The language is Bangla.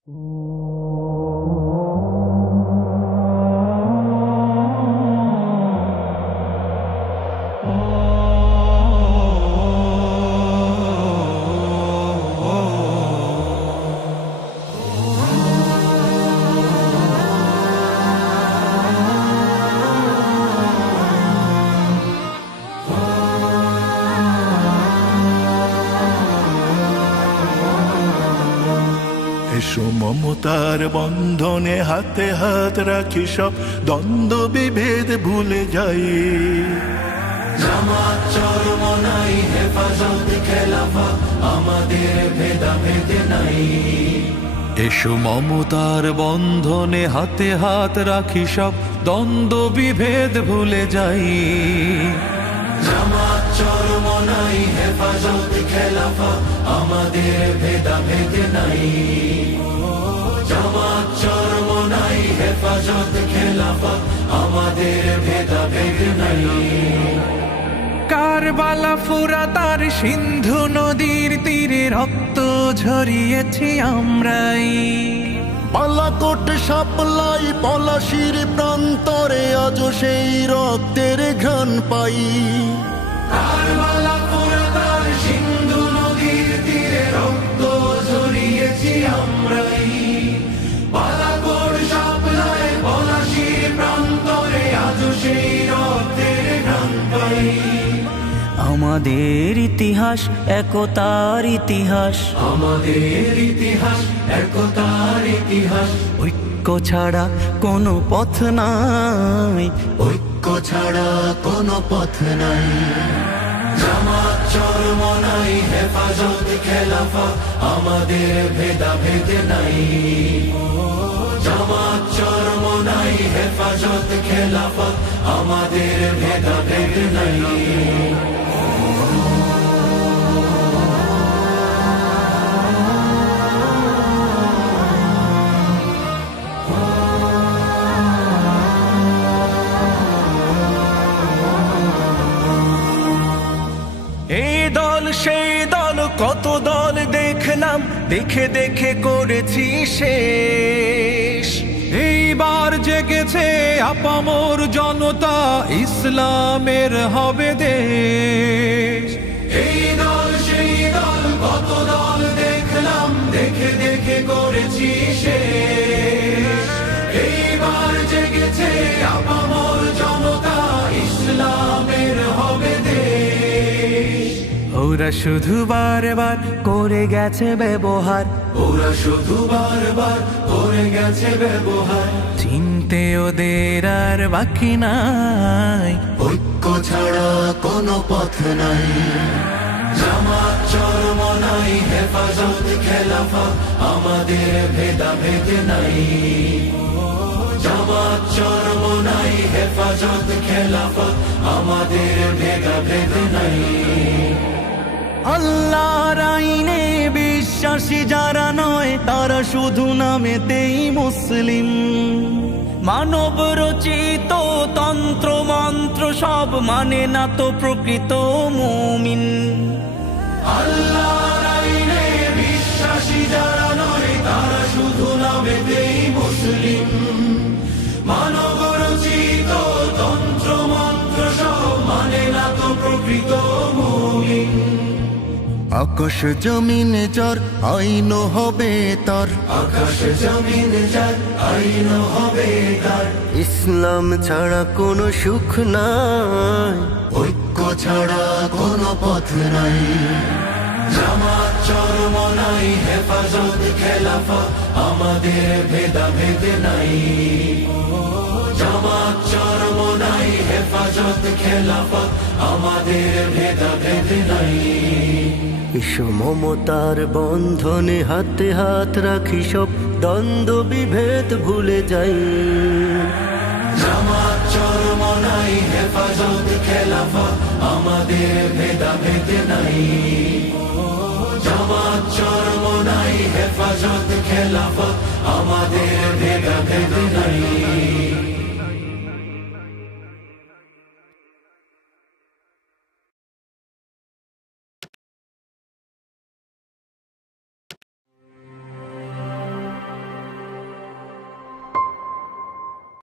এসো মমতার বন্ধনে হাতে হাত রাখি, সব দ্বন্দ্ব বিভেদ ভুলে যাই। জামাত চরমনাই হেফাজত খেলাফত আমাদের ভেদাভেদ নাই। এসো মমতার বন্ধনে হাতে হাত রাখি, সব দ্বন্দ্ব বিভেদ ভুলে যাই। জামাত চরমনাই হেফাজত খেলাফত আমাদের ভেদাভেদ নাই। জামাত চরমনাই হেফাজত খেলাফত আমাদের ভেদাভেদ নাই। কারবালা ফুরাত আর সিন্ধু নদীর তীরে রক্ত ঝরিয়েছি আমরাই। বালাকোট সাপলাই পলাশির প্রান্তরে আজও সেই রক্তের ঘ্রাণ পাই। কারবালা ফুরাত আর সিন্ধু নদীর তীরে রক্ত ঝরিয়েছি আমরাই। বালাকোট সাপলাই পলাশির প্রান্তরে আজও সেই রক্তের ঘ্রাণ পাই। আমাদের ইতিহাস একতার ইতিহাস, আমাদের ইতিহাস একতার ইতিহাস। ঐক্য ছাড়া কোনো পথ নাই, ঐক্য ছাড়া কোনো পথ নাই। জামাত চরমনাই হেফাজত খেলাফত আমাদের ভেদাভেদ নাই। জামাত চরমনাই হেফাজত খেলাফত আমাদের ভেদাভেদ নাই। এই দল সেই দল কত দল দেখলাম, দেখে দেখে করেছি শেষ। এইবার জেগেছে আপামর জনতা, ইসলামের হবে দেশ। এই দল সেই দল কত দল দেখলাম, দেখে দেখে করেছি শেষ। এইবার জেগেছে আপামর জনতা, ইসলামের হবে দেশ। ওরা শুধু বারবার করে গেছে ব্যবহার, ওরা শুধু বারবার করে গেছে ব্যবহার। চিনতে ওদের আর বাকি নাই, ঐক্য ছাড়া কোনো পথ নাই। জামাত চরমনাই হেফাজত খেলাফত আমাদের ভেদাভেদ নাই। জামাত চরমনাই হেফাজত খেলাফত আমাদের ভেদাভেদ নাই। আল্লাহর আইনে বিশ্বাসী যারা নয়, তারা শুধু নামেতেই মুসলিম। মানব রচিত তন্ত্র মন্ত্র সব মানে না তো প্রকৃত মুমিন। আল্লাহর আইনে বিশ্বাসী যারা নয়, তারা শুধু নামেতেই মুসলিম। মানব রচিত তন্ত্র মন্ত্র সব মানে না তো প্রকৃত মুমিন। আকাশ জমিন যার আইন হবে তার, আকাশ জমিন যার আইন হবে তার। ইসলাম ছাড়া কোনো সুখ নাই, ঐক্য ছাড়া কোনো পথ নাই। জামাত চরমনাই হেফাজত খেলাফত আমাদের ভেদাভেদ নাই। জামাত চরমনাই হেফাজত খেলাফত আমাদের ভেদাভেদ নাই। এসো মমতার বন্ধনে হাতে হাত রাখি, সব দ্বন্দ্ব বিভেদ ভুলে যাই। জামাত চরমনাই হেফাজত খেলাফত আমাদের ভেদাভেদ নাই। জামাত চরমনাই হেফাজত খেলাফত আমাদের ভেদাভেদ নাই।